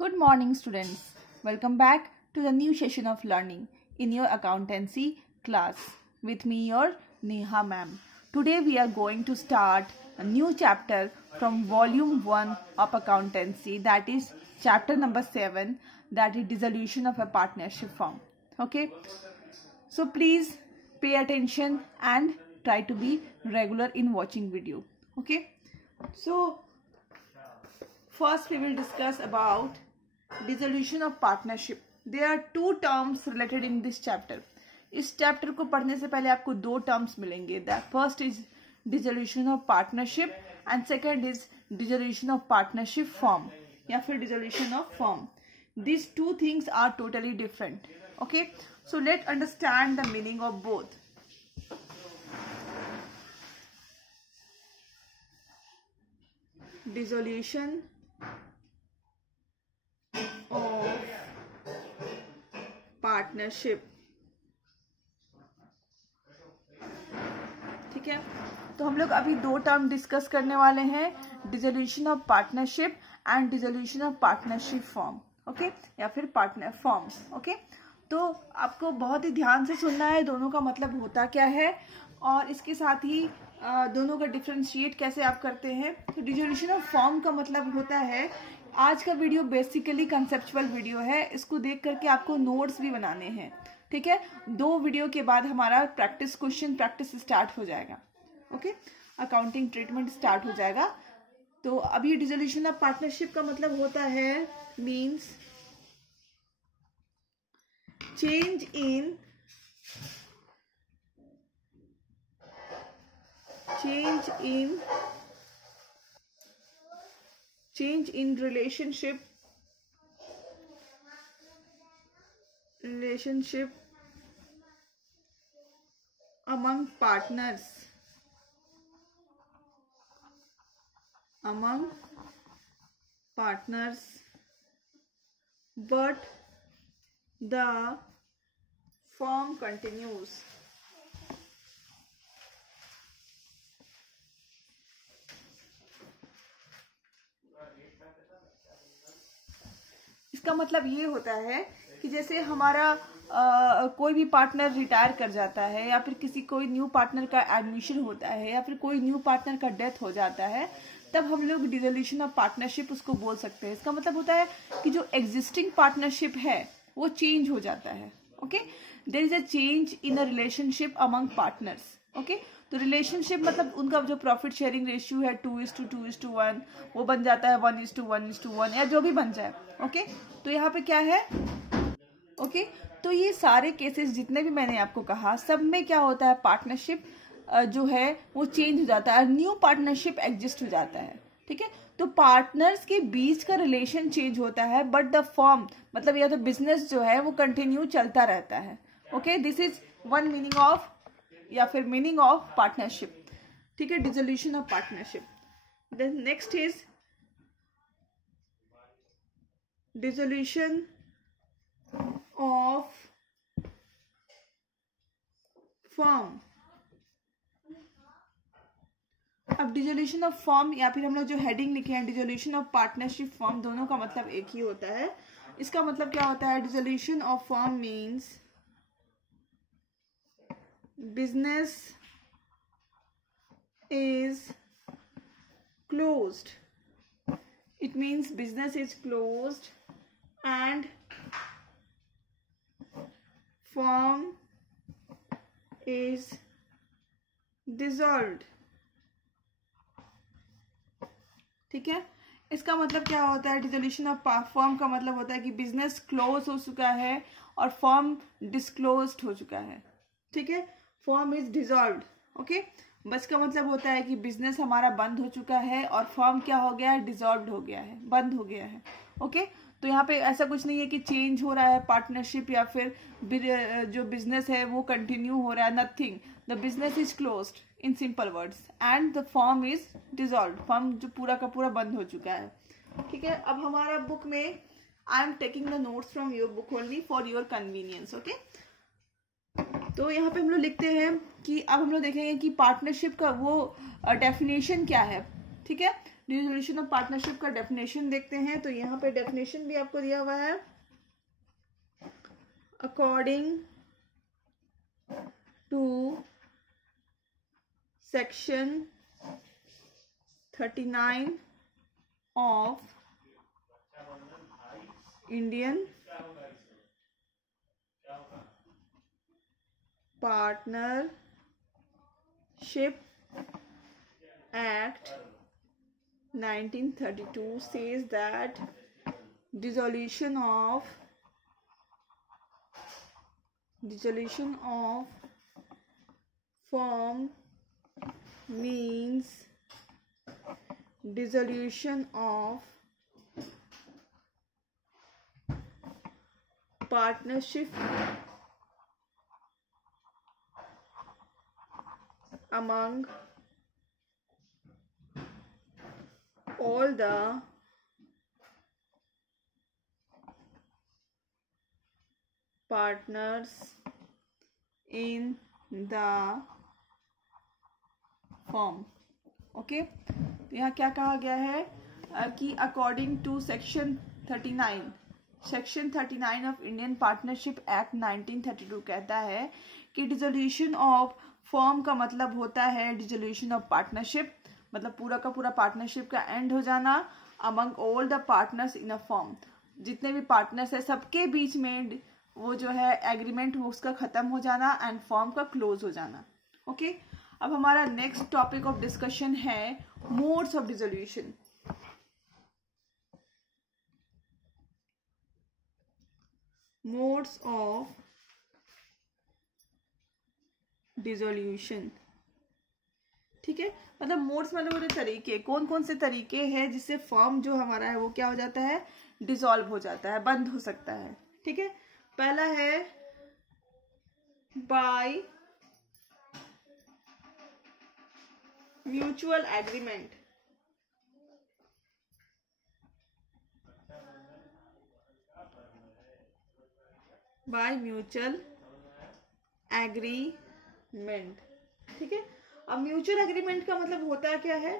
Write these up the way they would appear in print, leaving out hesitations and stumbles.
Good morning, students. Welcome back to the new session of learning in your accountancy class with me, your Neha ma'am. Today we are going to start a new chapter from volume 1 of accountancy, that is chapter number 7, that is dissolution of a partnership firm. Okay, so please pay attention and try to be regular in watching video. Okay, so first we will discuss about dissolution of partnership. There are two terms related in this chapter. इस chapter को पढ़ने से पहले आपको दो terms मिलेंगे. The first is dissolution of partnership and second is dissolution of partnership form या फिर dissolution of form. These two things are totally different. Okay, so let's understand the meaning of both. Dissolution of partnership. ठीक है, तो हम लोग अभी दो term discuss करने वाले हैं, dissolution of partnership and dissolution of partnership form. Okay, या फिर पार्टनर फॉर्म्स. ओके, तो आपको बहुत ही ध्यान से सुनना है दोनों का मतलब होता क्या है और इसके साथ ही दोनों का डिफ्रेंशिएट कैसे आप करते हैं. तो डिसोल्यूशन ऑफ फॉर्म का मतलब होता है, आज का वीडियो बेसिकली कंसेप्चुअल वीडियो है, इसको देख करके आपको नोट्स भी बनाने हैं. ठीक है, दो वीडियो के बाद हमारा प्रैक्टिस क्वेश्चन प्रैक्टिस स्टार्ट हो जाएगा. ओके, अकाउंटिंग ट्रीटमेंट स्टार्ट हो जाएगा. तो अभी डिसोल्यूशन ऑफ पार्टनरशिप का मतलब होता है means change in relationship among partners but the firm continues. इसका मतलब ये होता है कि जैसे हमारा कोई भी पार्टनर रिटायर कर जाता है या फिर कोई न्यू पार्टनर का एडमिशन होता है या फिर कोई न्यू पार्टनर का डेथ हो जाता है, तब हम लोग डिसोल्यूशन ऑफ पार्टनरशिप उसको बोल सकते हैं. इसका मतलब होता है कि जो एग्जिस्टिंग पार्टनरशिप है वो चेंज हो जाता है. Okay, there is a change in a relationship among partners. Okay, तो रिलेशनशिप मतलब उनका जो प्रॉफिट शेयरिंग रेशियो है 2:2:1 वो बन जाता है 1:1:1 या जो भी बन जाए. ओके, तो यहाँ पे क्या है. ओके, तो ये सारे केसेस जितने भी मैंने आपको कहा, सब में क्या होता है, पार्टनरशिप जो है वो चेंज हो जाता है, न्यू पार्टनरशिप एग्जिस्ट हो जाता है. ठीक है, तो पार्टनर्स के बीच का रिलेशन चेंज होता है बट द फर्म मतलब या तो बिजनेस जो है वो कंटिन्यू चलता रहता है. Okay, this is one meaning of या फिर मीनिंग ऑफ पार्टनरशिप. ठीक है, dissolution of partnership. Then next is dissolution of firm. अब डिसोल्यूशन ऑफ फर्म या फिर हम लोग जो हेडिंग लिखे हैं डिसोल्यूशन ऑफ पार्टनरशिप फर्म, दोनों का मतलब एक ही होता है. इसका मतलब क्या होता है, dissolution of firm means business is closed. It means business is closed and firm is dissolved. ठीक है, इसका मतलब क्या होता है, डिसोल्यूशन ऑफ फर्म का मतलब होता है कि बिजनेस क्लोज हो चुका है और फर्म डिस्क्लोज्ड हो चुका है. ठीक है, फर्म इज डिसॉल्व्ड. ओके, बस का मतलब होता है कि बिजनेस हमारा बंद हो चुका है और फर्म क्या हो गया है, डिसॉल्व्ड हो गया है, बंद हो गया है. ओके, तो यहाँ पे ऐसा कुछ नहीं है कि चेंज हो रहा है पार्टनरशिप या फिर जो बिजनेस है वो कंटिन्यू हो रहा है. Nothing, the business is closed in simple words and the firm is dissolved. Firm जो पूरा का पूरा बंद हो चुका है. ठीक है, अब हमारा बुक में I am taking the notes from your book only for your convenience. Okay, तो यहाँ पे हम लोग लिखते हैं कि अब हम लोग देखेंगे कि पार्टनरशिप का वो डेफिनेशन क्या है. ठीक है, डिसोल्यूशन ऑफ पार्टनरशिप का डेफिनेशन देखते हैं। तो यहाँ पे डेफिनेशन भी आपको दिया हुआ है। According to section 39 of Indian Partnership Act 1932 says that dissolution of firm means dissolution of partnership among all the partners in the firm। Okay, यहाँ क्या कहा गया है कि according to section 39 of Indian partnership act 1932 कहता है कि dissolution of firm का मतलब होता है डिसोल्यूशन ऑफ पार्टनरशिप, मतलब पूरा का पूरा पार्टनरशिप का एंड हो जाना among all the partners in a firm. जितने भी पार्टनर्स है सबके बीच में वो जो है एग्रीमेंट उसका खत्म हो जाना एंड फर्म का क्लोज हो जाना। ओके, अब हमारा नेक्स्ट टॉपिक ऑफ डिस्कशन है modes of dissolution. Modes of dissolution, ठीक है, मतलब मोड्स मतलब होते तरीके, कौन कौन से तरीके हैं जिससे फर्म जो हमारा है वो क्या हो जाता है, डिसॉल्व हो जाता है, बंद हो सकता है। ठीक है, पहला है by mutual agreement. By mutual agreement, ठीक है। अब म्यूचुअल एग्रीमेंट का मतलब होता क्या है,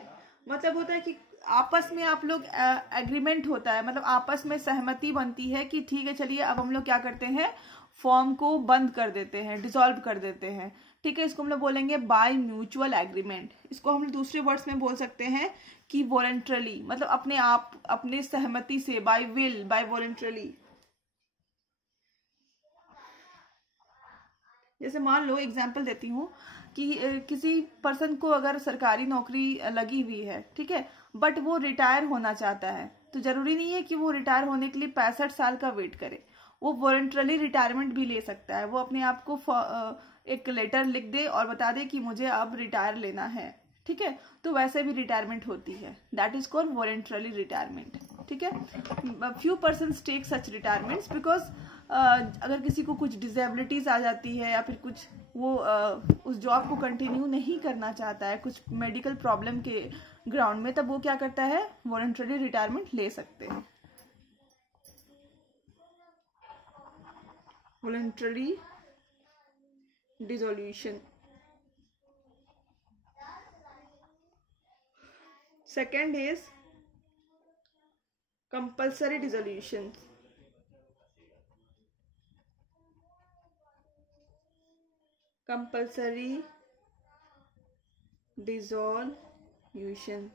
मतलब होता है कि आपस में आप लोग एग्रीमेंट होता है, मतलब आपस में सहमति बनती है कि ठीक है चलिए अब हम लोग क्या करते हैं, फॉर्म को बंद कर देते हैं, डिसॉल्व कर देते हैं। ठीक है, इसको हम लोग बोलेंगे बाय म्यूचुअल एग्रीमेंट। इसको हम लोग दूसरे वर्ड्स में बोल सकते हैं कि वॉलंटरली, मतलब अपने आप अपने सहमति से, बाय विल, बाय वॉलंटरली। जैसे मान लो एग्जाम्पल देती हूँ कि किसी पर्सन को अगर सरकारी नौकरी लगी हुई है, ठीक है, बट वो रिटायर होना चाहता है, तो जरूरी नहीं है कि वो रिटायर होने के लिए 65 साल का वेट करे, वो वॉलंटरली रिटायरमेंट भी ले सकता है। वो अपने आप को एक लेटर लिख दे और बता दे कि मुझे अब रिटायर लेना है, ठीक है, तो वैसे भी रिटायरमेंट होती है, that is called voluntarily retirement. ठीक है, few persons take such retirements because अगर किसी को कुछ डिसेबिलिटीज आ जाती है या फिर कुछ वो उस जॉब को कंटिन्यू नहीं करना चाहता है कुछ मेडिकल प्रॉब्लम के ग्राउंड में, तब वो क्या करता है, वॉलंटरी रिटायरमेंट ले सकते हैं। Voluntary dissolution. Second is compulsory dissolution. Compulsory dissolution,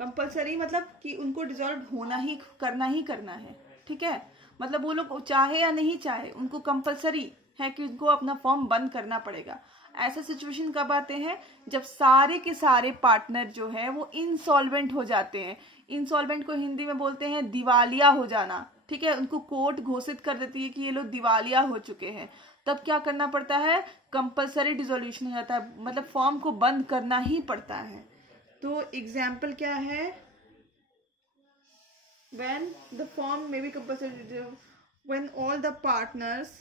compulsory मतलब कि उनको डिसॉल्व होना ही करना है। ठीक है, मतलब वो लोग चाहे या नहीं चाहे उनको कंपल्सरी है कि उनको अपना फॉर्म बंद करना पड़ेगा। ऐसा सिचुएशन कब आते हैं, जब सारे के सारे पार्टनर जो है वो इंसॉल्वेंट हो जाते हैं। इंसॉल्वेंट को हिंदी में बोलते हैं दिवालिया हो जाना। ठीक है, उनको कोर्ट घोषित कर देती है कि ये लोग दिवालिया हो चुके हैं, तब क्या करना पड़ता है, कंपल्सरी डिसोल्यूशन हो जाता है, मतलब फॉर्म को बंद करना ही पड़ता है। तो एग्जाम्पल क्या है, when the form may be compulsory, when all the partners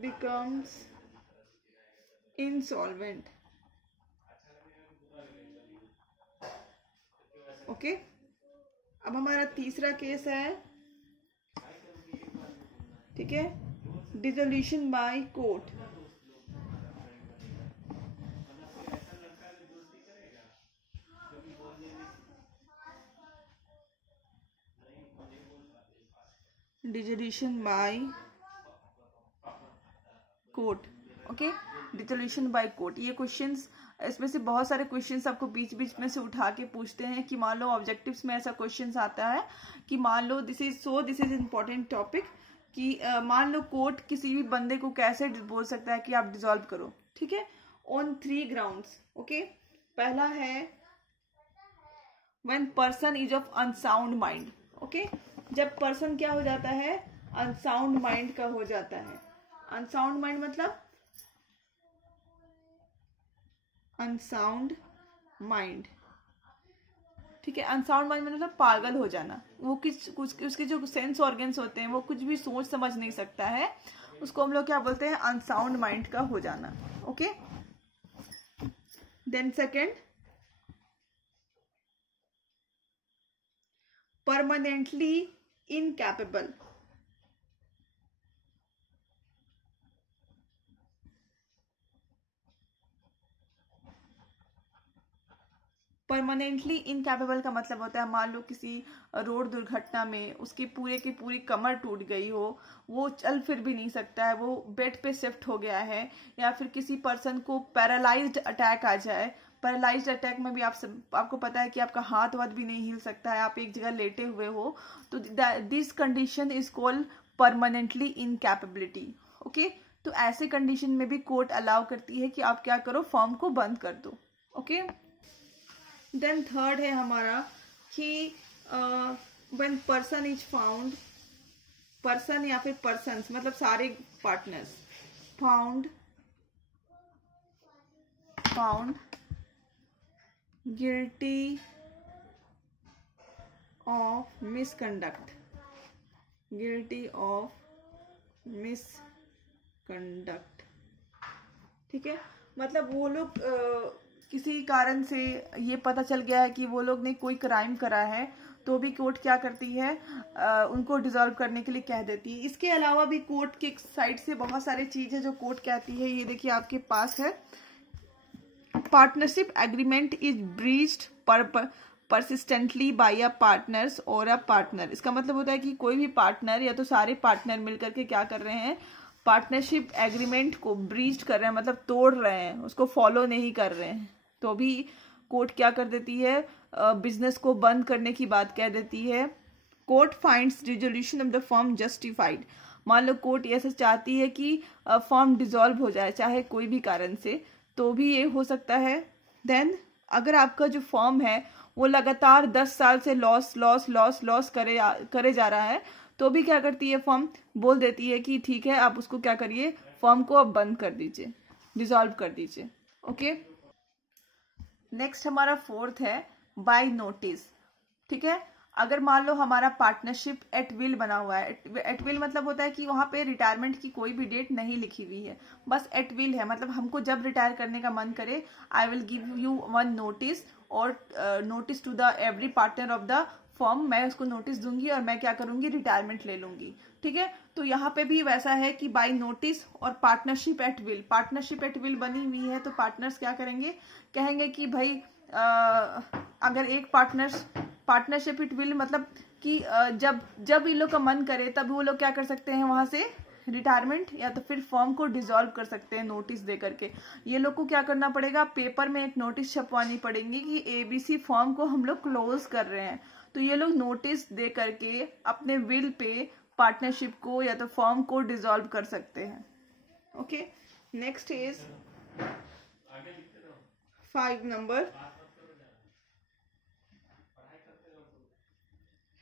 becomes insolvent। Okay, अब हमारा तीसरा केस है, ठीक है, dissolution by court. Dissolution by court. Okay, dissolution by court, ये क्वेश्चंस, इसमें से बहुत सारे क्वेश्चंस आपको बीच बीच में से उठा के पूछते हैं कि मान लो ऑब्जेक्टिव्स में ऐसा क्वेश्चंस आता है कि मान लो दिस इज इम्पोर्टेंट टॉपिक कि मान लो कोर्ट किसी भी बंदे को कैसे बोल सकता है कि आप डिसॉल्व करो, ठीक है, ऑन 3 ग्राउंड्स। ओके, पहला है when person is of unsound mind. Okay, जब पर्सन क्या हो जाता है, अनसाउंड माइंड का हो जाता है। अनसाउंड माइंड मतलब अनसाउंड माइंड, ठीक है, अनसाउंड माइंड मतलब पागल हो जाना, वो कुछ उसके जो सेंस ऑर्गन्स होते हैं वो कुछ भी सोच समझ नहीं सकता है, उसको हम लोग क्या बोलते हैं, अनसाउंड माइंड का हो जाना। Okay, then second, permanently incapable. Permanently incapable का मतलब होता है मान लो किसी रोड दुर्घटना में उसकी पूरे की पूरी कमर टूट गई हो, वो चल फिर भी नहीं सकता है, वो बेड पे शिफ्ट हो गया है, या फिर किसी पर्सन को पैरालाइज्ड अटैक आ जाए। पैरालाइज्ड अटैक में भी आपको पता है कि आपका हाथ वाथ भी नहीं हिल सकता है, आप एक जगह लेटे हुए हो, तो this condition is called permanently incapability. Okay, तो ऐसे कंडीशन में भी कोर्ट अलाउ करती है कि आप क्या करो, फॉर्म को बंद कर दो। ओके, देन थर्ड है हमारा कि when person is found, person या फिर पर्सन्स मतलब सारे partners, found guilty of misconduct, guilty of misconduct, ठीक है, मतलब वो लोग किसी कारण से ये पता चल गया है कि वो लोग ने कोई क्राइम करा है, तो भी कोर्ट क्या करती है, उनको डिसॉल्व करने के लिए कह देती है। इसके अलावा भी कोर्ट के साइड से बहुत सारी चीजें जो कोर्ट कहती है, ये देखिए आपके पास है, partnership agreement is breached persistently by a partners और अ पार्टनर। इसका मतलब होता है कि कोई भी पार्टनर या तो सारे पार्टनर मिलकर के क्या कर रहे हैं, पार्टनरशिप एग्रीमेंट को ब्रीच कर रहे हैं, मतलब तोड़ रहे हैं, उसको फॉलो नहीं कर रहे हैं, तो भी कोर्ट क्या कर देती है, बिजनेस को बंद करने की बात कह देती है। Court finds resolution of the firm justified. मान लो कोर्ट ऐसा चाहती है कि फर्म डिसॉल्व हो जाए चाहे कोई भी कारण से, तो भी ये हो सकता है। देन अगर आपका जो फर्म है वो लगातार 10 साल से लॉस करे जा रहा है, तो भी क्या करती है, फर्म बोल देती है कि ठीक है आप उसको क्या करिए, फर्म को अब बंद कर दीजिए, डिसॉल्व कर दीजिए। ओके, नेक्स्ट हमारा फोर्थ है बाय नोटिस। ठीक है, अगर मान लो हमारा पार्टनरशिप एट विल बना हुआ है, एट विल मतलब होता है कि वहां पे रिटायरमेंट की कोई भी डेट नहीं लिखी हुई है, बस एट विल है, मतलब हमको जब रिटायर करने का मन करे, I will give you one notice और notice to the every partner of the firm, मैं उसको नोटिस दूंगी और मैं क्या करूंगी, रिटायरमेंट ले लूंगी। ठीक है, तो यहाँ पे भी वैसा है कि बाय नोटिस और partnership at will, partnership at will बनी हुई है तो पार्टनर्स क्या करेंगे, कहेंगे कि भाई अगर एक पार्टनरशिप एट विल मतलब कि जब इन लोग का मन करे तब वो लोग क्या कर सकते हैं, वहां से रिटायरमेंट या तो फिर फॉर्म को डिसॉल्व कर सकते हैं नोटिस दे करके। ये लोग को क्या करना पड़ेगा, पेपर में एक नोटिस छपवानी पड़ेगी कि एबीसी फॉर्म को हम लोग क्लोज कर रहे हैं, तो ये लोग नोटिस दे करके अपने विल पे पार्टनरशिप को या तो फॉर्म को डिसॉल्व कर सकते हैं। Okay, next is 5 number,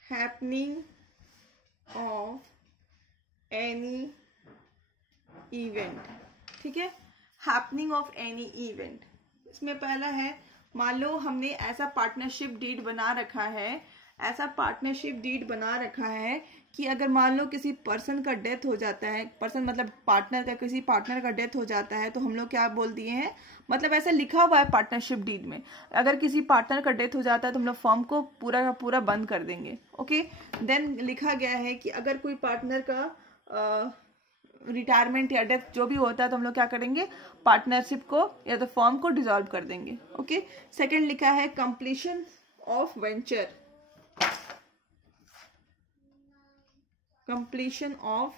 happening of any event. ठीक है, हैपनिंग ऑफ एनी इवेंट, इसमें पहला है मान लो हमने ऐसा पार्टनरशिप डीड बना रखा है, ऐसा पार्टनरशिप डीड बना रखा है कि अगर मान लो किसी पर्सन का डेथ हो जाता है, पर्सन मतलब पार्टनर का, किसी पार्टनर का डेथ हो जाता है, तो हम लोग क्या बोल दिए हैं, मतलब ऐसा लिखा हुआ है पार्टनरशिप डीड में, अगर किसी पार्टनर का डेथ हो जाता है तो हम लोग फॉर्म को पूरा का पूरा बंद कर देंगे। ओके, देन लिखा गया है कि अगर कोई पार्टनर का रिटायरमेंट या डेथ जो भी होता है तो हम लोग क्या करेंगे, पार्टनरशिप को या तो फॉर्म को डिसॉल्व कर देंगे। ओके, सेकंड लिखा है completion of venture, completion of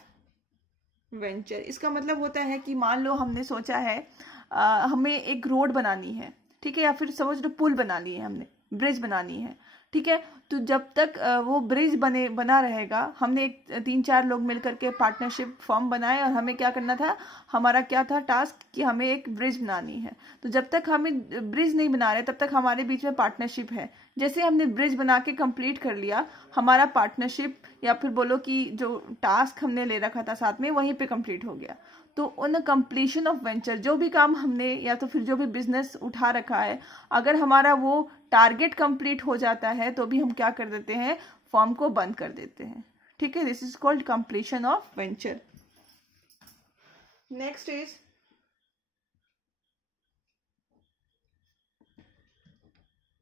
venture. इसका मतलब होता है कि मान लो हमने सोचा है हमें एक रोड बनानी है, ठीक है, या फिर समझ लो पुल बनानी है, हमने ब्रिज बनानी है, ठीक है। तो जब तक वो ब्रिज बना रहेगा, हमने 3-4 लोग मिलकर के पार्टनरशिप फॉर्म बनाए और हमें क्या करना था, हमारा क्या था टास्क कि हमें एक ब्रिज बनानी है। तो जब तक हमें ब्रिज नहीं बना रहे तब तक हमारे बीच में पार्टनरशिप है। जैसे हमने ब्रिज बना के कंप्लीट कर लिया, हमारा पार्टनरशिप या फिर बोलो कि जो टास्क हमने ले रखा था साथ में वहीं पे कंप्लीट हो गया। तो ऑन कंप्लीशन ऑफ वेंचर, जो भी काम हमने या तो फिर जो भी बिजनेस उठा रखा है, अगर हमारा वो टारगेट कंप्लीट हो जाता है तो भी हम क्या कर देते हैं, फॉर्म को बंद कर देते हैं, ठीक है। This is called completion of venture. Next is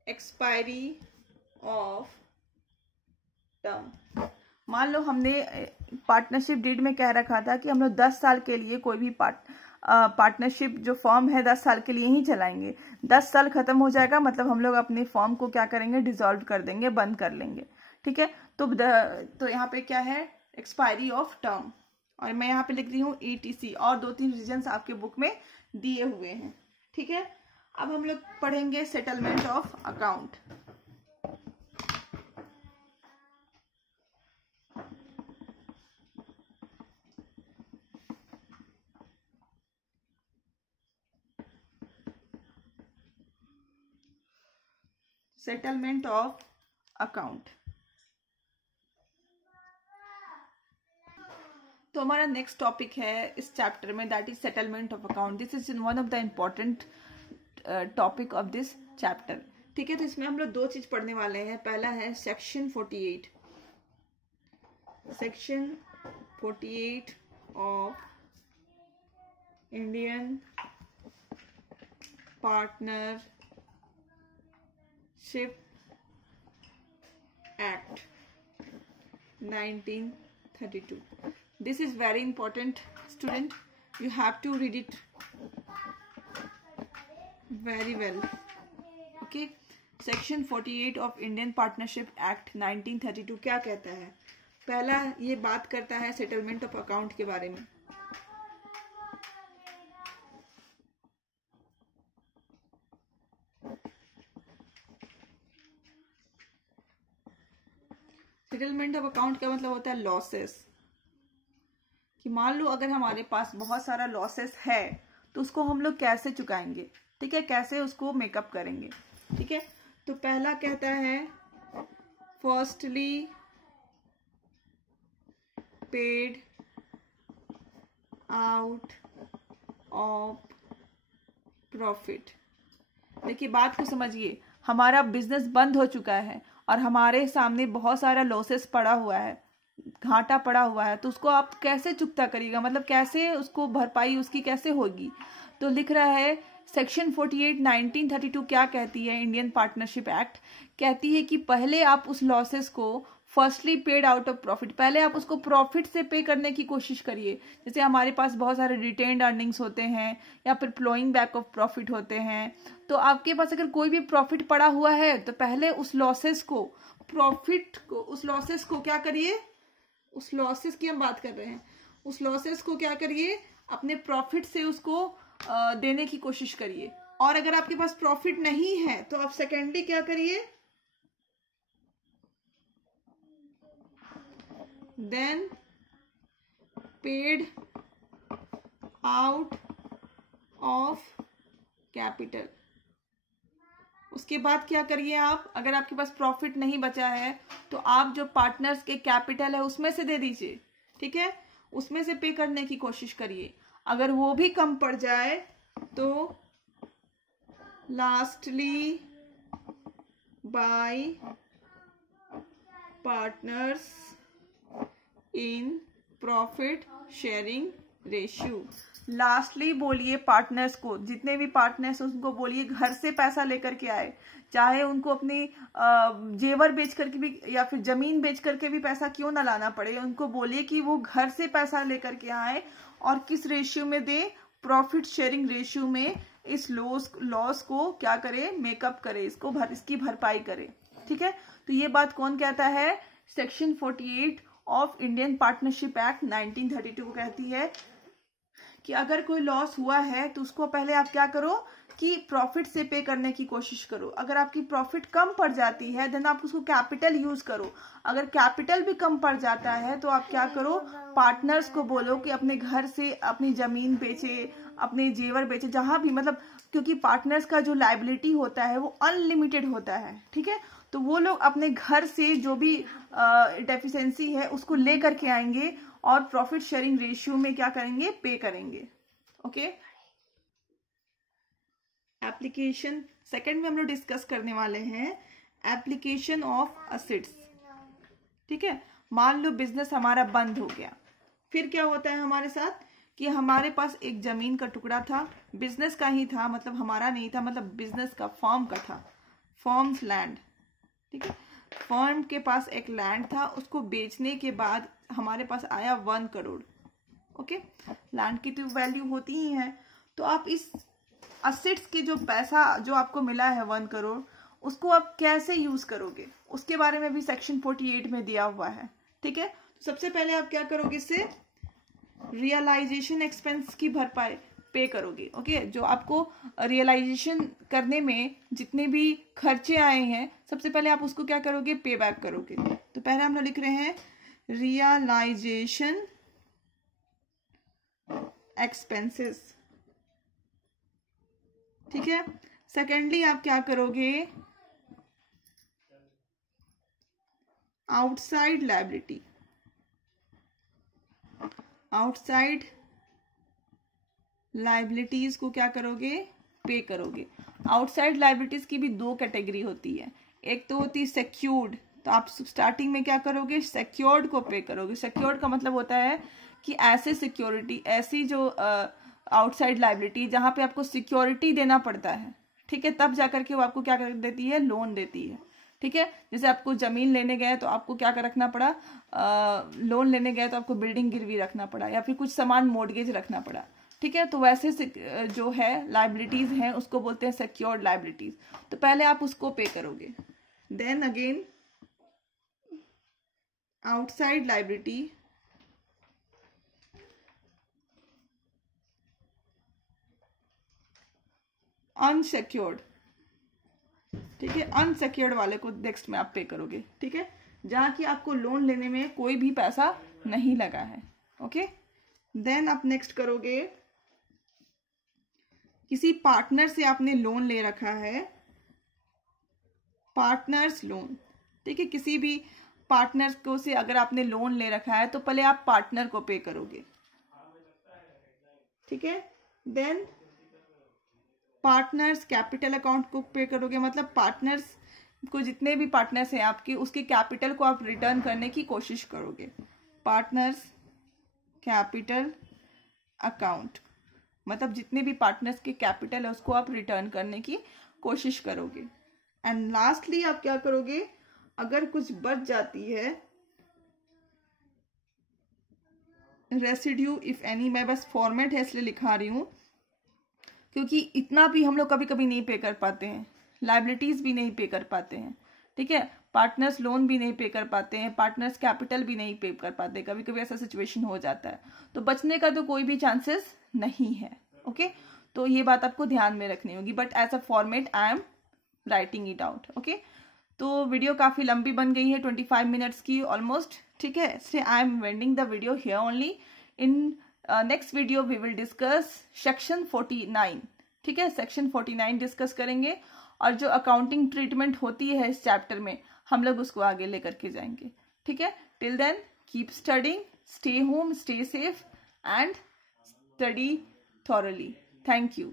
expiry of term. मान लो हमने पार्टनरशिप डीड में कह रखा था कि हम लोग 10 साल के लिए कोई भी पार्टनरशिप जो फॉर्म है 10 साल के लिए ही चलाएंगे। 10 साल खत्म हो जाएगा मतलब हम लोग अपने फॉर्म को क्या करेंगे, डिसॉल्व कर देंगे, बंद कर लेंगे, ठीक है। तो यहाँ पे क्या है, एक्सपायरी ऑफ टर्म, और मैं यहाँ पे लिख रही हूँ ETC, और 2-3 रीजंस आपके बुक में दिए हुए हैं, ठीक है। अब हम लोग पढ़ेंगे settlement of account. Settlement of account, तो हमारा नेक्स्ट टॉपिक है इस चैप्टर में, that is settlement of account. This is one of the important topic of this chapter, ठीक है। तो इसमें हम लोग 2 चीज पढ़ने वाले हैं। पहला है section 48, section 48 of Indian partnership act 1932. This is very important, student. You have to read it very well. Okay. Section 48 of Indian Partnership Act 1932 क्या कहता है? पहला ये बात करता है सेटलमेंट ऑफ अकाउंट के बारे में। सेटलमेंट ऑफ अकाउंट का मतलब होता है लॉसेस, कि मान लो अगर हमारे पास बहुत सारा लॉसेस है तो उसको हम लोग कैसे चुकाएंगे, ठीक है, कैसे उसको मेकअप करेंगे, ठीक है। तो पहला कहता है firstly paid out of profit. देखिए बात को समझिए, हमारा बिजनेस बंद हो चुका है और हमारे सामने बहुत सारा लॉसेस पड़ा हुआ है, घाटा पड़ा हुआ है, तो उसको आप कैसे चुकता करिएगा, मतलब कैसे उसको भरपाई उसकी कैसे होगी। तो लिख रहा है सेक्शन 48 1932 क्या कहती है, इंडियन पार्टनरशिप एक्ट कहती है कि पहले आप उस लॉसेस को firstly paid out of profit, पहले आप उसको प्रॉफिट से पे करने की कोशिश करिए। जैसे हमारे पास बहुत सारे रिटेन्ड अर्निंग्स होते हैं या फिर फ्लोइंग बैक ऑफ प्रॉफिट होते हैं, तो आपके पास अगर कोई भी प्रॉफिट पड़ा हुआ है तो पहले उस लॉसेस को, प्रॉफिट को, उस लॉसेस को क्या करिए, उस लॉसेस की हम बात कर रहे हैं, उस लॉसेस को क्या करिए, अपने प्रॉफिट से उसको देने की कोशिश करिए। और अगर आपके पास प्रॉफिट नहीं है तो आप सेकेंडली क्या करिए, then paid out of capital. उसके बाद क्या करिए आप, अगर आपके पास प्रॉफिट नहीं बचा है तो आप जो पार्टनर्स के कैपिटल है उसमें से दे दीजिए, ठीक है, उसमें से पे करने की कोशिश करिए। अगर वो भी कम पड़ जाए तो lastly bye partners in profit sharing ratio. Lastly बोलिए पार्टनर्स को, जितने भी पार्टनर्स उनको बोलिए घर से पैसा लेकर के आए, चाहे उनको अपनी जेवर बेच करके भी या फिर जमीन बेच करके भी पैसा क्यों ना लाना पड़े, उनको बोलिए कि वो घर से पैसा लेकर के आए और किस रेशियो में दे, प्रॉफिट शेयरिंग रेशियो में इस लॉस को क्या करे, मेकअप करे, इसकी भरपाई करे, ठीक है। तो ये बात कौन कहता है, section 48 of Indian partnership act 1932 को कहती है कि अगर कोई लॉस हुआ है तो उसको पहले आप क्या करो कि प्रॉफिट से पे करने की कोशिश करो। अगर आपकी प्रॉफिट कम पड़ जाती है देन आप उसको कैपिटल यूज करो। अगर कैपिटल भी कम पड़ जाता है तो आप क्या करो, पार्टनर्स को बोलो कि अपने घर से अपनी जमीन बेचे, अपने जेवर बेचे, जहां भी, मतलब क्योंकि पार्टनर्स का जो लायबिलिटी होता है वो अनलिमिटेड होता है, ठीक है। तो वो लोग अपने घर से जो भी डेफिशिएंसी है उसको ले करके आएंगे और प्रॉफिट शेयरिंग रेशियो में क्या करेंगे, पे करेंगे। ओके, एप्लीकेशन सेकंड में हम लोग डिस्कस करने वाले हैं एप्लीकेशन ऑफ असेट्स। ठीक है, मान लो बिजनेस हमारा बंद हो गया, फिर क्या होता है हमारे साथ कि हमारे पास एक जमीन का टुकड़ा था, बिजनेस का ही था, मतलब हमारा नहीं था, मतलब बिजनेस का, फर्म का था, फर्म्स लैंड। ठीक है, फर्म के पास एक लैंड था, उसको बेचने के बाद हमारे पास आया 1 करोड़। ओके, लैंड की तो वैल्यू होती ही है। तो आप इस असेट्स के जो पैसा जो आपको मिला है 1 करोड़, उसको आप कैसे यूज करोगे उसके बारे में भी सेक्शन 48 में दिया हुआ है। ठीक है, तो सबसे पहले आप क्या करोगे, इससे रियलाइजेशन एक्सपेंस की भरपाई पे करोगे। ओके, जो आपको रियलाइजेशन करने में जितने भी खर्चे आए हैं सबसे पहले आप उसको क्या करोगे, पे बैक करोगे। तो पहले हम लोग लिख रहे हैं रियलाइजेशन एक्सपेंसेस। ठीक है, सेकेंडली आप क्या करोगे, आउटसाइड लायबिलिटी, आउटसाइड लायबिलिटीज को क्या करोगे, पे करोगे। आउटसाइड लायबिलिटीज की भी 2 कैटेगरी होती है, एक तो होती है सिक्योर्ड, तो आप स्टार्टिंग में क्या करोगे, सिक्योर्ड को पे करोगे। सिक्योर्ड का मतलब होता है कि ऐसे सिक्योरिटी, ऐसी जो आउटसाइड लायबिलिटी जहां पे आपको सिक्योरिटी देना पड़ता है, ठीक है, तब जाकर के वो आपको क्या कर देती है, लोन देती है। ठीक है, जैसे आपको जमीन लेने गए तो आपको क्या कर रखना पड़ा, लोन लेने गए तो आपको बिल्डिंग गिरवी रखना पड़ा या फिर कुछ सामान मोर्टगेज रखना पड़ा। ठीक है, तो वैसे जो है लायबिलिटीज हैं उसको बोलते हैं सिक्योर्ड लायबिलिटीज। तो पहले आप उसको पे करोगे, then again outside liability, unsecured. ठीक है, अनसिक्योर्ड वाले को नेक्स्ट में आप पे करोगे। ठीक है, जहां की आपको लोन लेने में कोई भी पैसा नहीं लगा है। ओके, देन आप नेक्स्ट करोगे, किसी पार्टनर से आपने लोन ले रखा है, पार्टनर्स लोन। ठीक है, किसी भी पार्टनर को से अगर आपने लोन ले रखा है तो पहले आप पार्टनर को पे करोगे। ठीक है, देन पार्टनर्स कैपिटल अकाउंट को पे करोगे, मतलब पार्टनर्स को, जितने भी पार्टनर्स हैं आपके, उसके कैपिटल को आप रिटर्न करने की कोशिश करोगे। पार्टनर्स कैपिटल अकाउंट, मतलब जितने भी पार्टनर्स के कैपिटल है उसको आप रिटर्न करने की कोशिश करोगे। एंड लास्टली आप क्या करोगे, अगर कुछ बच जाती है, रेसिड्यू इफ एनी, मैं बस फॉर्मेट है इसलिए लिखा रही हूं क्योंकि इतना भी हम लोग कभी कभी नहीं पे कर पाते हैं, लायबिलिटीज भी नहीं पे कर पाते हैं। ठीक है, पार्टनर्स लोन भी नहीं पे कर पाते हैं, पार्टनर्स कैपिटल भी नहीं पे कर पाते, कभी कभी ऐसा सिचुएशन हो जाता है। तो बचने का तो कोई भी चांसेस नहीं है। ओके, तो ये बात आपको ध्यान में रखनी होगी, but as a format I am writing it out. Okay, तो वीडियो काफी लंबी बन गई है, 25 मिनट्स की ऑलमोस्ट। ठीक है, इसलिए I am ending the video here only. In next video we will discuss section 49। ठीक है, सेक्शन 49 डिस्कस करेंगे और जो अकाउंटिंग ट्रीटमेंट होती है इस चैप्टर में हम लोग उसको आगे लेकर के जाएंगे। ठीक है, till then keep studying, stay home, stay safe and study thoroughly. Thank you.